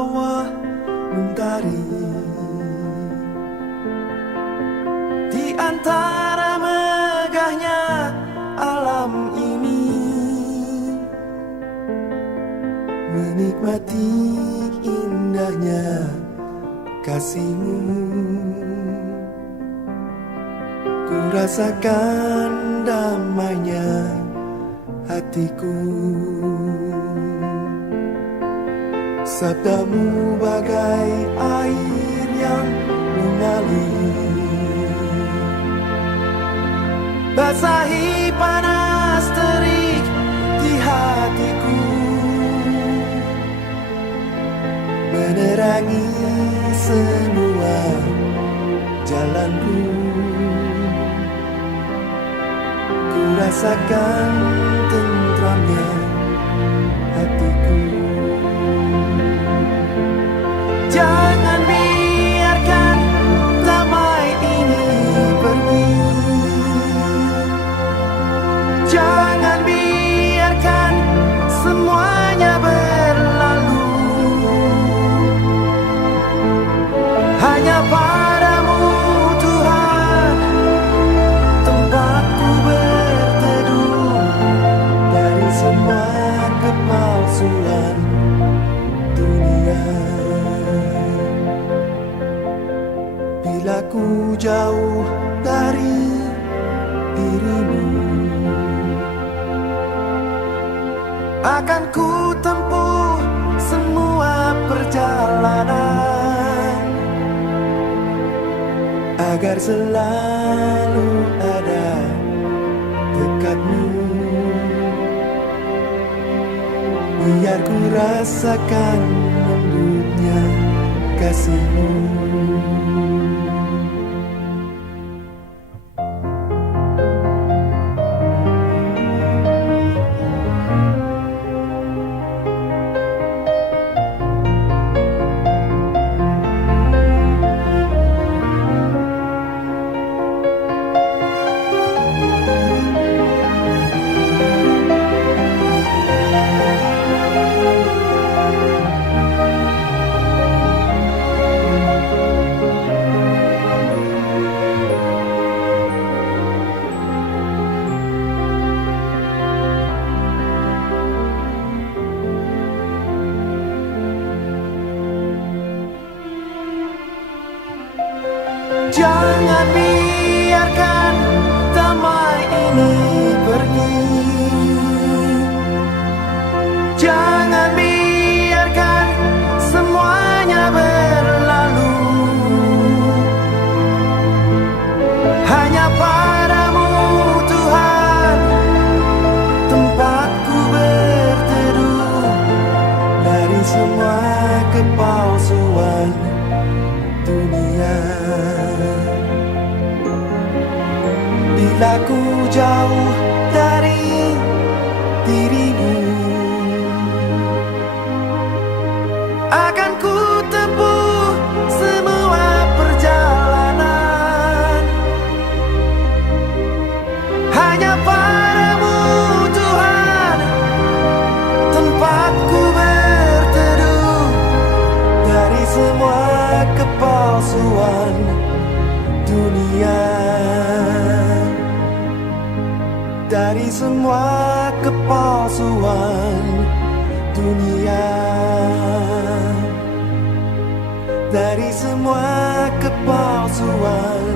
bawah mentari, di antara megahnya alam ini, menikmati indahnya kasihmu. Ku rasakan damainya hatiku. Sabdamu bagai air yang mengalir, basahi panas terik di hatiku, menerangi semua jalanku. Ku rasakan tentramnya hatiku. Jangan biarkan damai ini pergi. Jangan biarkan semuanya berlalu. Hanya padamu Tuhan tempatku berteduh dari semua kepalsuan dunia. Bila ku jauh dari dirimu, akan ku tempuh semua perjalanan agar selalu ada dekatmu. Biar ku rasakan lembutnya kasihmu. Jangan biarkan damai ini pergi. Jangan biarkan semuanya berlalu. Hanya padamu Tuhan tempatku berteduh dari semua kepalsuan dunia. Bila ku jauh dari dirimu, akan ku tempuh semua perjalanan hanya padamu Tuhan tempatku berteduh dari semua kepalsuan dunia. Dari semua kepalsuan dunia. Dari semua kepalsuan